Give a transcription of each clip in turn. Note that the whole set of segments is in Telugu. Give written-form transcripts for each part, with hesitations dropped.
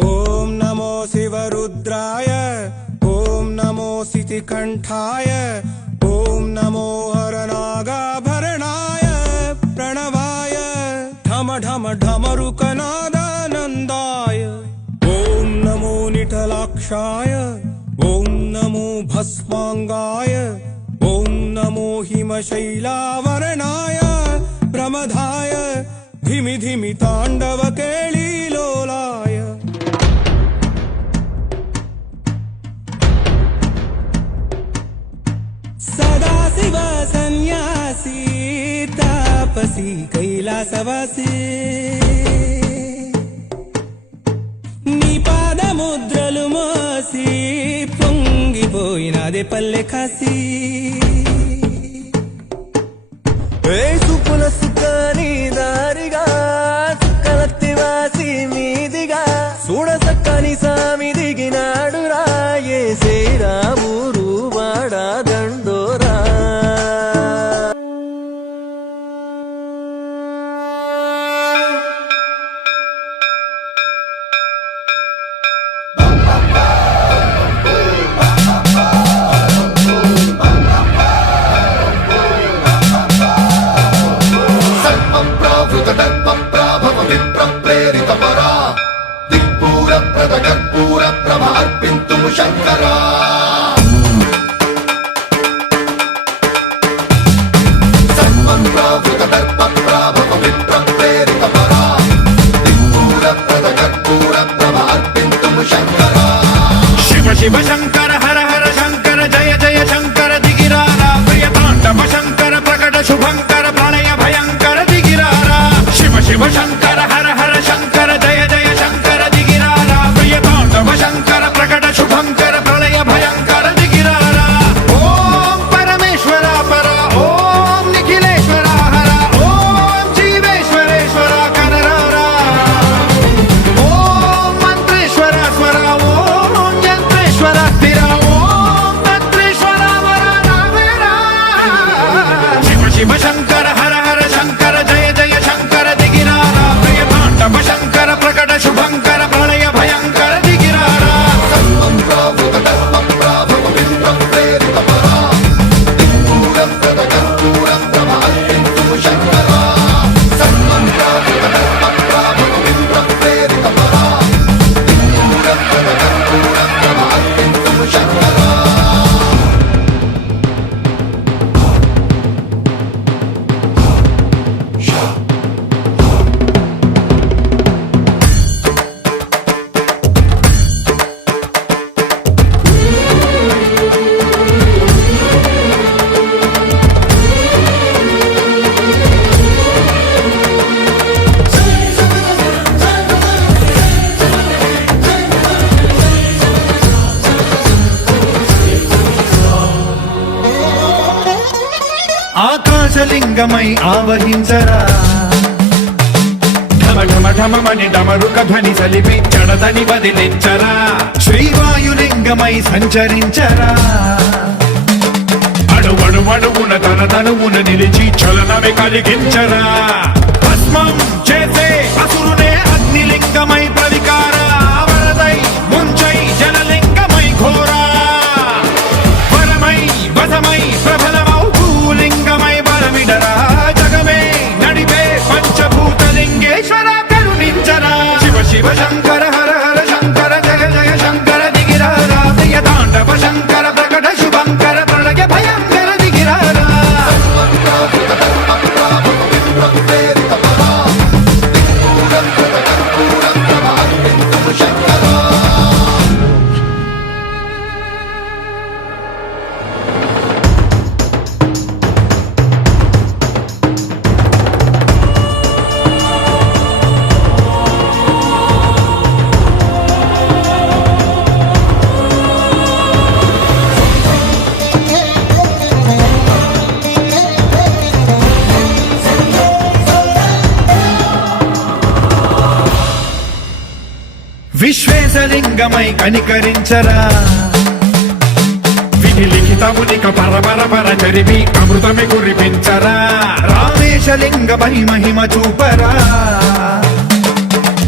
ఓం నమో శివరుద్రాయ, ఓం నమో సితికంఠాయ, ఓం నమో హరనాగాభరణాయ ప్రణవాయ ఢమ ఢమ ఢమరుకనాదానందాయ. ఓం నమో నిఠలాక్షాయ, ఓం నమో భస్మాంగాయ, ఓం నమో హిమశైలావరణాయ ప్రమదాయ ధిమి ధిమి తాండవ కేళీలోలాయ. సదాశివ సన్యాసి తాపసి కైలాసవాసి, నీ పాదముద్రలు మోసి పొంగిపోయినదే పల్లె కాసి. సుపుల సుఖాని దారిగా సుక్కలత్తివాసి మీదిగా చూడ సక్కని సామి దిగినాడు రాయే శ్రీరామురు వాడా దండోరా. కర్పూర ప్రభ అర్పింతుము శంకరా. సర్వప్రావృత దర్ప ప్రాభవ విప్ర ప్రేరిత పరా, దిక్పూర ప్రద కర్పూర ప్రభ అర్పింతుము శంకరా. శివ శివ శంకర హర హర శంకర జయ జయ శంకర దిగిరారా, ప్రియ తాండవ శంకర ప్రకట శుభంకర ప్రళయ భయంకర దిగిరారా. శివ శివ శంకర హర హర శంకర జయ జయ శంకర దిగిరారా, ప్రియ తాండవ శంకర ప్రకట శుభంకర ప్రళయ భయంకర దిగిరారా. ఓం పరమేశ్వర పర, ఓం నిఖిలేశ్వర హర, ఓం జీవేశ్వరేశ్వర కరరారా. ఓం మంత్రేశ్వర స్వర, ఓం యంత్రేశ్వర స్థిర, ఓం తంత్రేశ్వర వర రావేరా. శివ శివ శంకర హర హర శంకర జయ జయ శంకర దిగిరారా, ప్రియ తాండవ శంకర ప్రకట శుభంకర ప్రళయ భయంకర దిగిరారా. సర్వప్రావృత దర్ప ప్రాభవ విప్ర ప్రేరిత పరా, దిక్పూర ప్రద కర్పూర ప్రభ అర్పింతుము శంకరా. సర్వప్రావృత దర్ప ప్రాభవ విప్ర ప్రేరిత పరా, దిక్పూర ప్రద కర్పూర ప్రభ అర్పింతుము శంకరా. ఆకాశలింగమై ఆవహించరా, ఢమ ఢమ ఢమమని డమరుక ధ్వని సలిపి చడదని వదిలించరా. శ్రీవాయులింగమై సంచరించరా, అణువణువున తన తనువున నిలిచి చలనమే కలిగించరా. భస్మం చేసే అసురునే అగ్నిలింగమై ప్రవికారా, వరదై ముంచై జలలింగమై ఘోరా. వరమై వసమై ప్రబలమౌ భూలింగమై బలమిడరా, జగమే నడిపే పంచభూతలింగేశ్వర కరుణించరా. శివ శివ శంకర హర హర శంకర జయ జయ శంకర దిగిరారా, ప్రియ తాండవ శంకర ప్రకట శుభంకర ప్రళయ భయంకర దిగిరారా. సర్వప్రావృత దర్ప ప్రాభవ విప్ర ప్రేరిత పరా, దిక్పూర ప్రద కర్పూర ప్రభ అర్పింతుము శంకరా. విశ్వేశలింగమై కనికరించరా, విధి లిఖితమునిక పరపర పర చరివి అమృతమి కురిపించరా. రామేశలింగమై మహిమ చూపరా,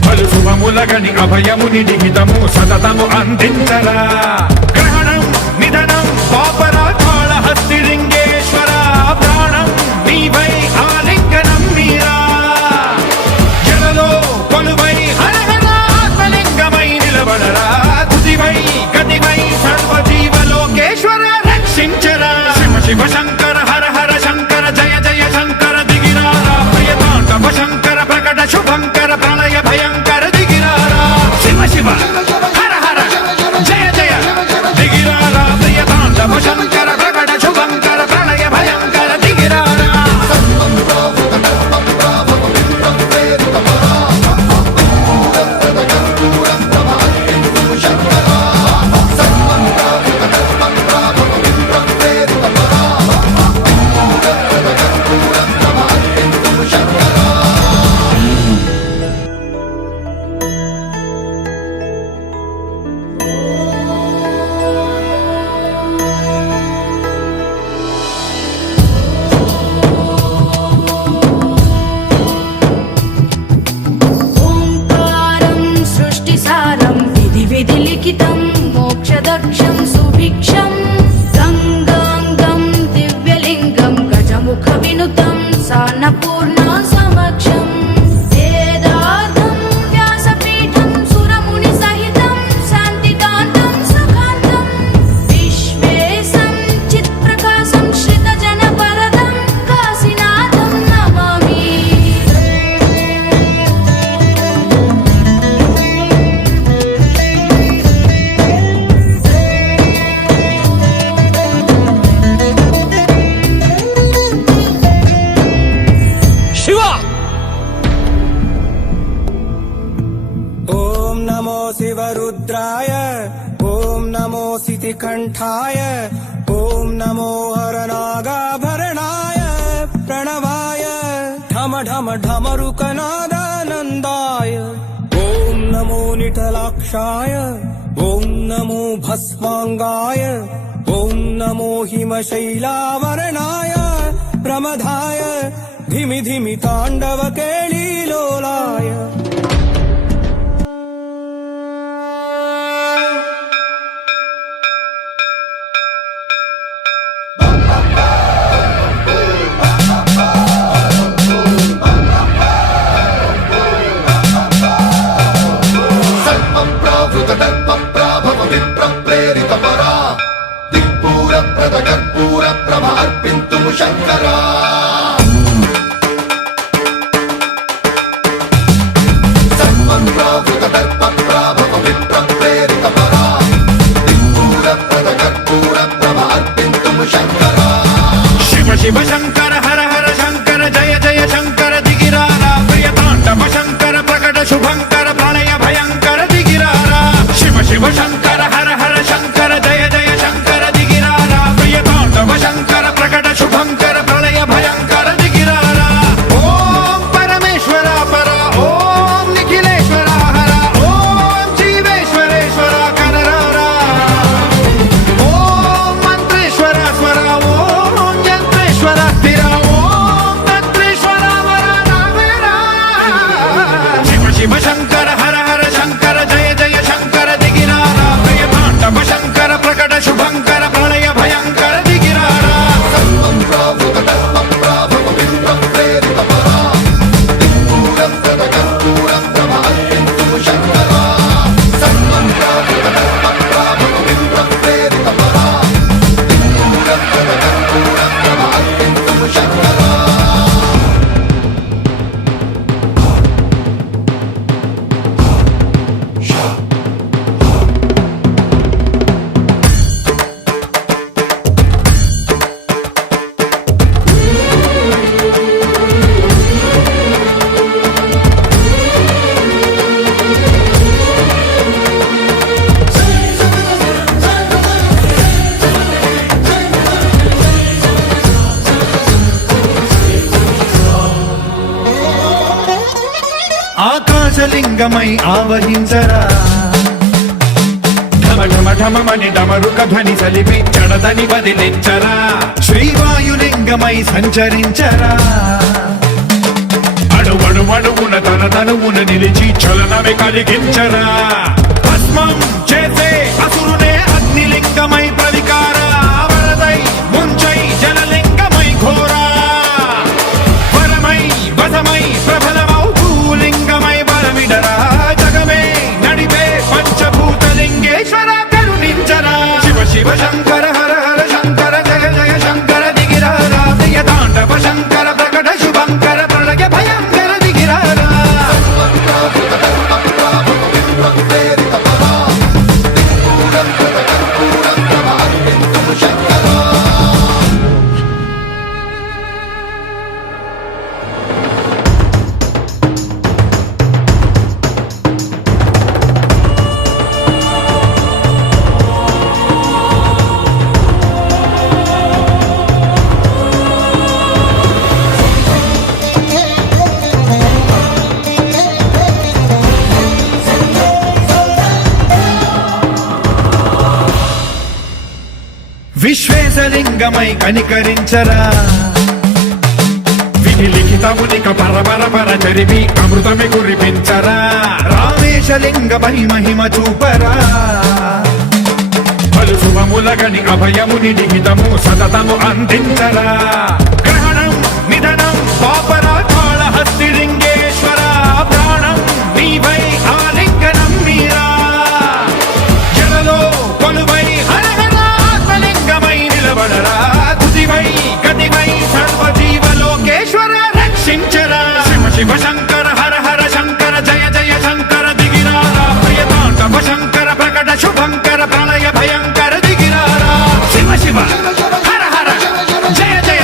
పలు శుభములగని అభయముని నిహితము సతతము అందించరా గ్రహణం నిధనం పాపరా కాళహస్తి లింగేశ్వర ప్రాణం నీవై ఆలింగనం మీరా జలలో కొలువై హరహర ఆత్మలింగమై నిలబడరా తుదివై గతివై సర్వజీవలోకేశ్వర రక్షించరా శివ శివ శంకర హర హర శంకర జయ జయ శంకర దిగిరారా ప్రియతాండవ శంకర ప్రకట శుభంకర ప్రళయ భయంకర దిగిరారా శివ శివ హర హర జయ జయ దిగిరారా ప్రియతాండవ శంకర ప్రకట శుభంకర ప్రళయ భయంకర దిగిరారా ఓంకారం సృష్టిసారం విధి విధి లిఖితం మోక్షదక్షం సుభిక్షం గంగాంగం దివ్యలింగం గజముఖ వినుతం సాన్నపూర్ణ సమక్షం వేదార్థం వ్యాసపీఠం సురముని సహితం శాంతికాంతం సుఖాంతం విశ్వేశం చిత్ప్రకాశం శ్రితజన వరదం కాశీనాథం నమామి ఓం నమో శివరుద్రాయ ఓం నమో సితికంఠాయ ఓం నమో హరనాగాభరణాయ ప్రణవాయ ఢమ ఢమ ఢమరుకనాదానందాయ ఓం నమో నిఠలాక్షాయ ఓం నమో భస్మాంగాయ ఓం నమో హిమశైలావరణాయ ప్రమదాయ ధిమి ధిమి తాండవ కేళీలోలాయ సర్వం ప్రావృత దర్పం ప్రాభవ విప్ర ప్రేరిత పరా దిక్పూర ప్రద కర్పూర ప్రభ అర్పింతుము శంకరా సర్వం ప్రావృత దర్ప ప్రాభవ విప్ర ప్రేరిత పరా దిక్పూర ప్రద కర్పూర ప్రభ అర్పింతుము శంకరా శివ శివ శంకర హర హర శంకర జయ జయ శంకర దిగిరారా ప్రియతాండవ శంకర ప్రకట శుభంకర ప్రళయ భయంకర దిగిరారా శివ శివ శంకర హర హర శంకర జయ జయ శంకర దిగిరారా ప్రియతాండవ శంకర ప్రకట శుభంకర ప్రళయ భయంకర దిగిరారా ఓం పరమేశ్వర పర ఓం నిఖిలేశ్వర హర ఓం జీవేశ్వరేశ్వర కరరారా ఓం మంత్రేశ్వర స్వర ఓం యంత్రేశ్వర స్థిర ఓం తంత్రేశ్వర వర నావేరా శివ శివ శంకర హర హర శంకర జయ జయ శంకర దిగిరారా ప్రియతాండవ శంకర ప్రకట శుభంకర ప్రళయ భయంకర దిగిరారా సర్వం ప్రావృత దర్ప ప్రాభవ విప్ర ప్రేరిత పరా దిక్పూర ప్రద కర్పూర ప్రభ అర్పింతుము శంకరా సర్వం ప్రావృత దర్ప ప్రాభవ విప్ర ప్రేరిత పరా దిక్పూర ప్రద కర్పూర ప్రభ అర్పింతుము శంకరా ఆకాశలింగమై ఆవహించరా ఢమ ఢమ ఢమమని డమరుక ధ్వని సలిపి చడదని వదిలించరా శ్రీవాయులింగమై సంచరించరా అడు అణువణువున తన తనువున నిలిచి చలనమే కలిగించరా భస్మం చేసే అసురునే అగ్నిలింగమై ప్రవికార వరదై ముంచై జలలింగమై ఘోరా వరమై వసమై ప్రబలమౌ భూలింగమై బలమిడరా జగమే నడిపే పంచభూతలింగేశ్వర కరుణించరా శివ శివ శంకర హర హర శంకర జయ జయ శంకర దిగిరారా ప్రియ తాండవ శంకర ప్రకట శుభంకర ప్రళయ భయంకర దిగిరారా విశ్వేశలింగమై కనికరించరా విధి లిఖితమునిక పరపర పర చరివి అమృతమి కురిపించరా రామేశలింగమై మహిమ చూపరా పలు శుభములగని అభయముని నిహితము సతతము అందించరా గ్రహణం నిధనం పాపరా కాళహస్తి లింగేశ్వర ప్రాణం నీవై ఆలింగనం మీరా జలలో కొలువై హరహరాత్మలింగమై నిలబడరా తుదివై గతివై సర్వజీవలోకేశ్వర రక్షించరా శివ శివ శంకర హర హర శంకర జయ జయ శంకర దిగిరారా ప్రియతాండవ శంకర ప్రకట శుభంకర ప్రళయ భయంకర దిగిరారా శివ శివ హర హర జయ జయ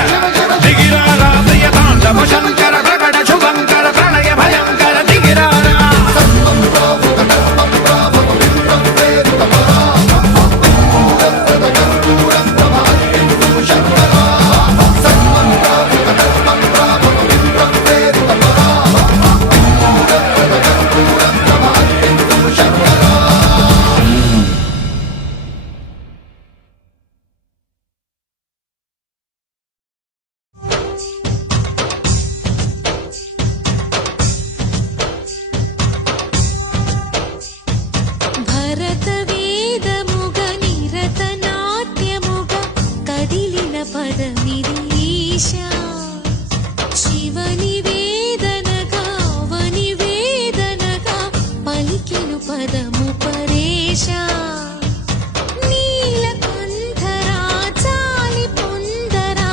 దిగిరారా ప్రియతాండవ శంకర ప్రకట శుభంకర ప్రళయ భయంకర దిగిరారా భరతవేదముగ నిరతనాట్యముగ కదిలిన పదమిది ఈశా శివని వేదనగా వని వేదనగా పలికెను పదము పరేశా నీలకంఠరా చాలి పొందరా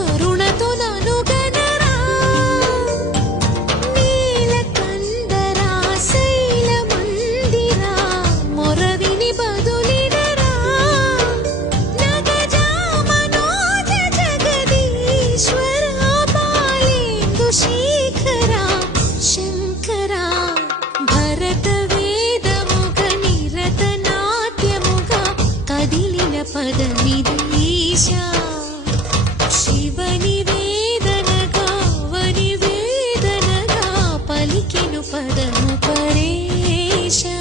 కరుణతో ననుగనరా నీలకందరా శైలమందిరా మొరవిని బదులిడరా నగజా మనోజ జగదీశ్వర బాలేందు శేఖరా శంకరా భరత వేదముగ నిరత నాట్యముగ కదిలిన పదమిది ఈశా శివని వేదనగా వని వేదనగా పలికెను పదము పరేశా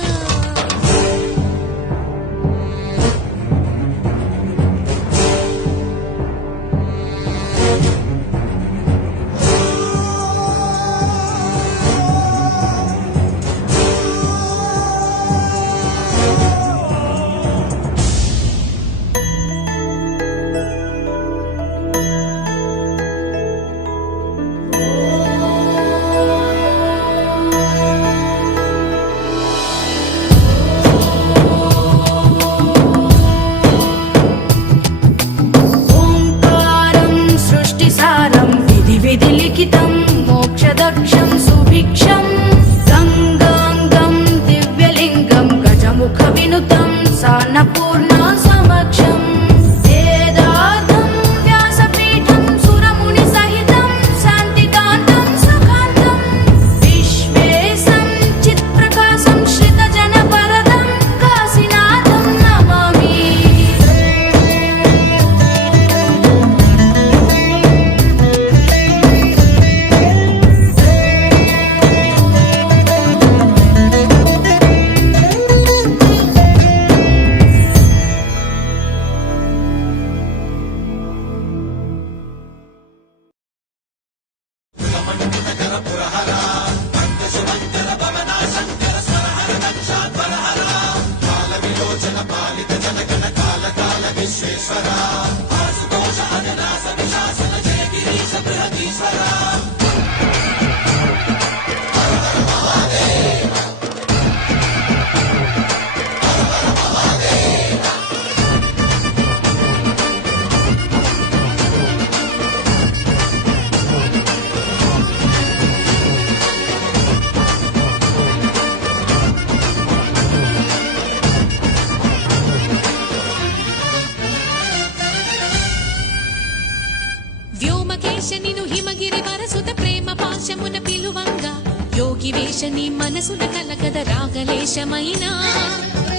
ఆకాశమున పిలువంగా యోగి వేషని మనసున కలకద రాగలేశమైనా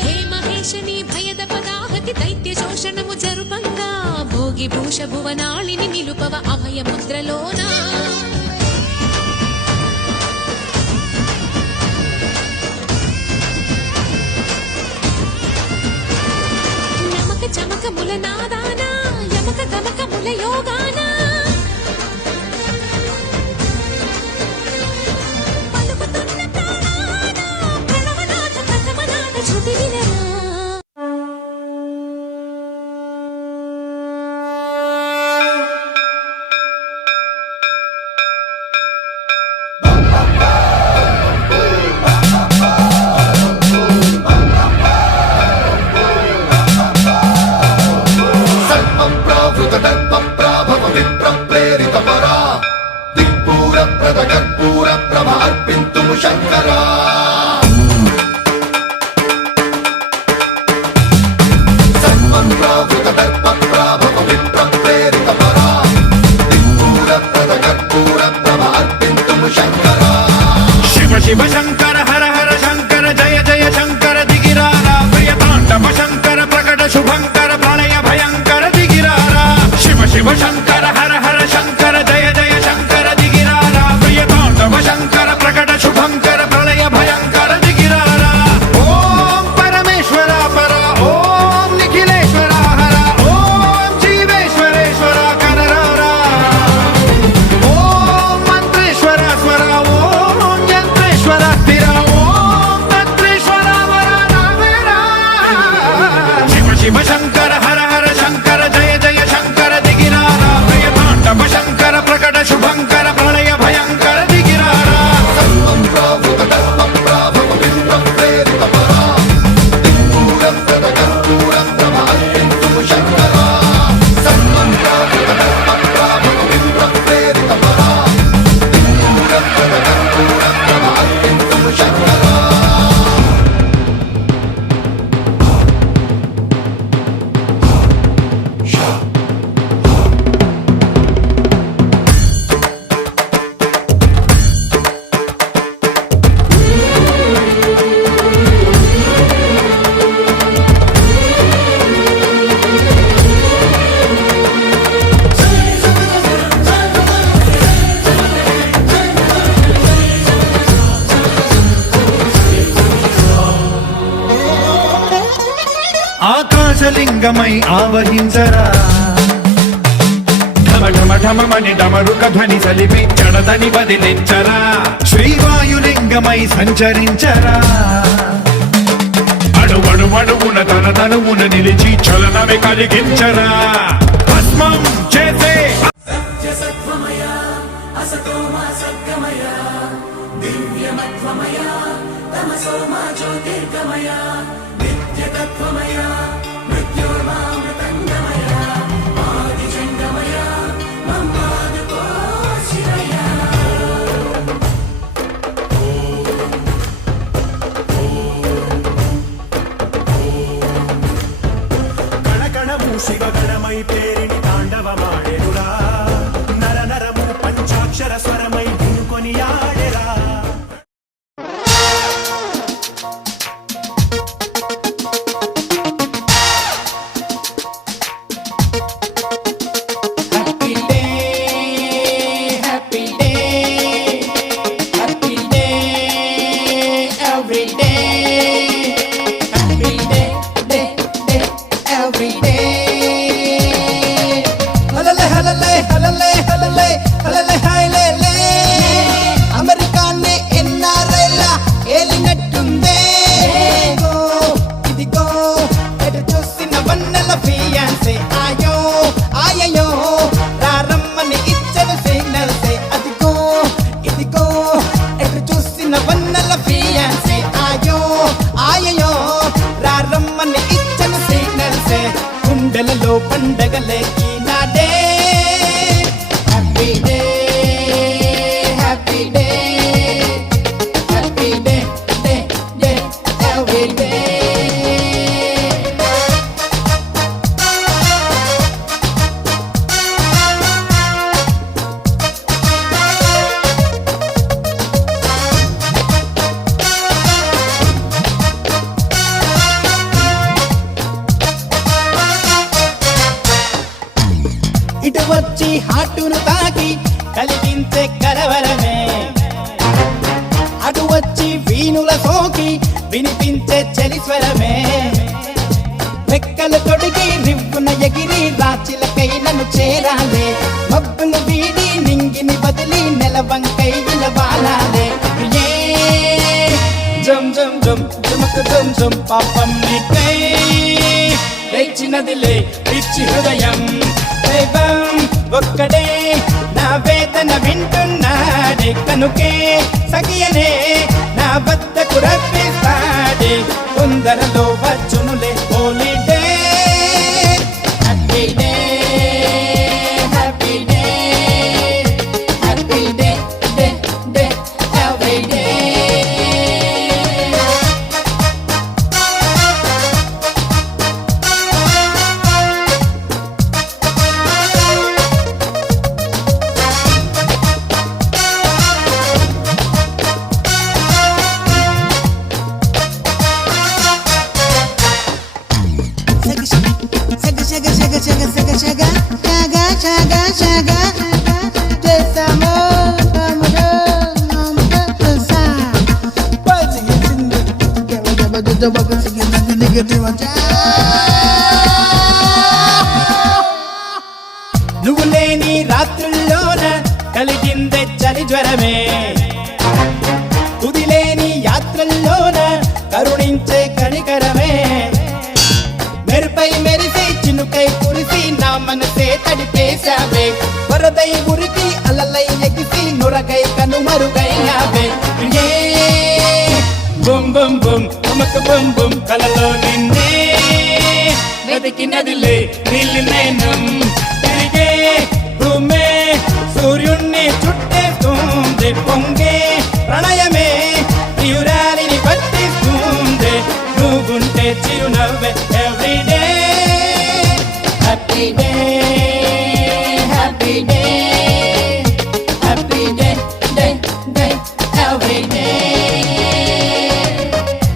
హే మహేశని భయద పదాహతి దైత్య శోషణము జరుపంగా భోగి భూష భువనాళిని నిలుపవ అభయ ముద్రలోనా నమక చమకముల నాదాన యమక గమకముల యోగాన పలుకుతున్న ప్రాణాన ప్రణవనాథ కథమనాథ శృతి వినరా సర్వం ప్రావృత దర్ప ప్రాభవ విప్ర ప్రేరిత పరా దిక్పూర ప్రద కర్పూర ప్రభ అర్పింతుము శంకరా సర్వం ప్రావృత దర్ప ప్రాభవ విప్ర ప్రేరిత పరా దిక్పూర ప్రద కర్పూర ప్రభ అర్పింతుము శంకరా శివ శివ శంకర హర హర శంకర జయ జయ శంకర దిగిరారా ప్రియ తాండవ శంకర ప్రకట శుభంకర ప్రళయ భయంకర దిగిరారా శివ శివ శంకర హర హర శంకర జయ జయ శంకర దిగిరారా ప్రియ తాండవ శంకర ప్రకట శుభంకర ప్రళయ భయంకర దిగిరారా ఓం పరమేశ్వర పర ఓం నిఖిలేశ్వర హర ఓం జీవేశ్వరేశ్వర కరరారా ఓం మంత్రేశ్వర స్వర ఓం యంత్రేశ్వర స్థిర ఓం తంత్రేశ్వర వర నావేరా శివ శివ శంకర హర హర శంకర జయ జయ శంకర దిగిరారా ప్రియ తాండవ శంకర ప్రకట శుభంకర ప్రళయ భయంకర దిగిరారా సర్వం ప్రావృత దర్ప ప్రాభవ విప్ర ప్రేరిత పరా దిక్పూర ప్రద కర్పూర ప్రభ అర్పింతుము శంకరా సర్వం ప్రావృత దర్ప ప్రాభవ విప్ర ప్రేరిత పరా దిక్పూర ప్రద కర్పూర ప్రభ అర్పింతుము శంకరా ఆకాశలింగమై ఆవహించరా ఢమ ఢమ ఢమమని డమరుక ధ్వని సలిపి జడదని బదిలించరా శ్రీవాయులింగమై సంచరించరా అణువణువున తన తనువున నిలిచి చలనమే కలిగించరా భస్మం చేసే కణకణము శివగణమై పేరిని తాండవమాడెనురా నర నరము పంచాక్షర స్వరమై కొని ఆడెరా అమెరికాన్ని ఎన్నారైలా ఏలినట్టుందే ఇదిగో ఎటు చూసిన వన్నెల ఫియాన్సే ఆయో ఆయయో రారమ్మని ఇచ్చను సిగ్నల్సే అదిగో ఇదిగో ఎటు చూసిన వన్నెల ఫియాన్సే ఆయో వచ్చి హాటును తాకి కలిగించే కలవరమే, అటు వచ్చి వీణుల సోకి వినిపించే చలిస్వరమే. రెక్కలు తొడిగి రివ్వున ఎగిరి రాచిలకై నన్ను చేరాలే, మబ్బును వీడి నింగిని బదిలి నెలవంకై విలవాలాలే. ఏ జం జం జం జుమకు జం జం పాపం నీకై లేచినదిలే పిచ్చి హృదయం. దైవం ఒక్కడే నా వేదన వింటున్నాడే, కనుకే సఖియనే నా వద్దకు రప్పిస్తాడే. తొందరలో వచ్చునులే holiday, happy day happy day happy day day day every day. నువ్వు లేని రాత్రుల్లోన కలిగిందే చలి జ్వరమే, తుదిలేని యాత్రల్లోన కరుణించే కనికరమే. మెరుపై మెరిసి చినుకై కురిసి నా మనసే తడిపేశావే, వరదై ఉరికి అలలై ఎగిసి నురగై కనుమరుగయ్యావే. ఏ బుమ్ బుమ్ బుమ్ ఉమక బుమ్ బుమ్ కలలో నిన్నే వెతికినదిలే నీలి నయనం. తిరిగే భూమే సూర్యుణ్ణి చుట్టేస్తుంది, పొంగే ప్రణయమే ప్రియురాలిని పట్టిస్తుంది. నువ్వుంటే చిరునవ్వే everyday, happy day happy day happy day day day every day.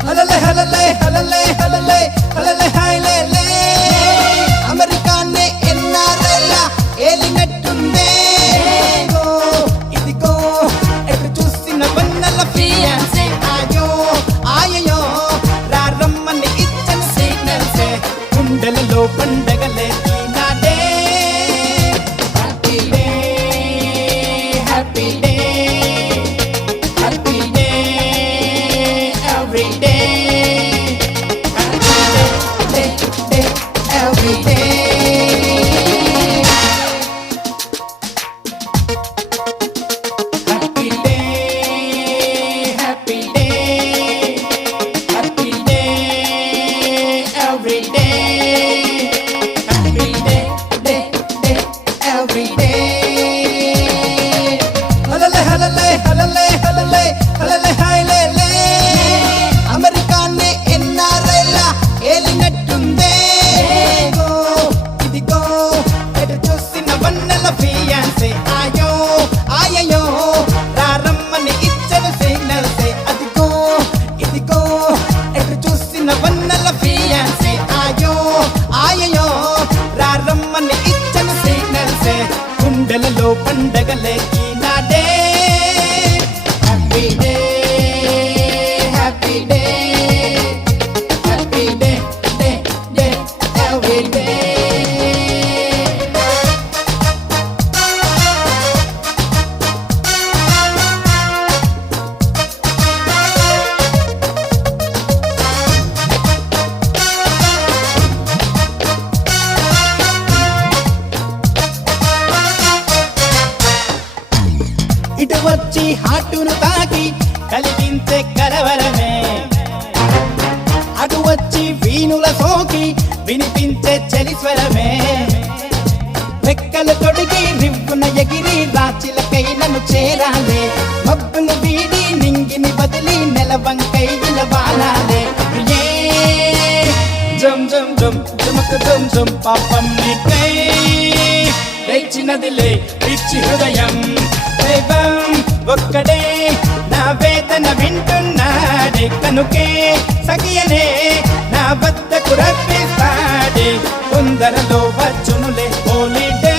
హలలే హలలే హలలే హలలే హలలే హైలే, అమెరికానే ఎన్నారైలా ఏలినట్టుందే. ఇదిగో ఎటు చూసిన వన్నెల ఫియాన్సే, ఆయో ఆయయో రారమ్మని ఇచ్చని సిగ్నల్సే. గుండెలలో పండగలే ఈనాడే, happy day happy day happy day every day happy day day every day. Happy day happy day happy day every day happy day day day every day. హలలే హలలే హలలే హలలే హలలే హైలే, అమెరికానే ఎన్నారైలా ఏలినట్టుందే. ఇదిగో ఎటు చూసిన వన్నెల ఫియాన్సే, ఆయో ఆయయో రారమ్మని ఇచ్చని సిగ్నల్సే. అదిగో ఇదిగో ఎటు చూసిన వన్నెల ఫియాన్సే, ఆయో ఆయయో రారమ్మని ఇచ్చని సిగ్నల్సే. గుండెలలో పండగలే ఈనాడే, happy day happy day happy day day day every day. ఇటు వచ్చి హాటును తాకి కలిగించే కలవరమే, అటు వచ్చి వీణుల సోకి వినిపించే చలిస్వరమే. రెక్కలు తొడిగి రివ్వున ఎగిరి రాచిలకై నన్ను చేరాలే, మబ్బును వీడి నింగిని బదిలి నెలవంకై విలవాలాలే. ఏ జం జం జం జుమకు జం జం పాపం నీకై లేచినదిలే పిచ్చి హృదయం. దైవం ఒక్కడే నా వేదన వింటున్నాడే, కనుకే సఖియనే నా వద్దకు రప్పిస్తాడే. తొందరలో వచ్చునులే హోలీడే.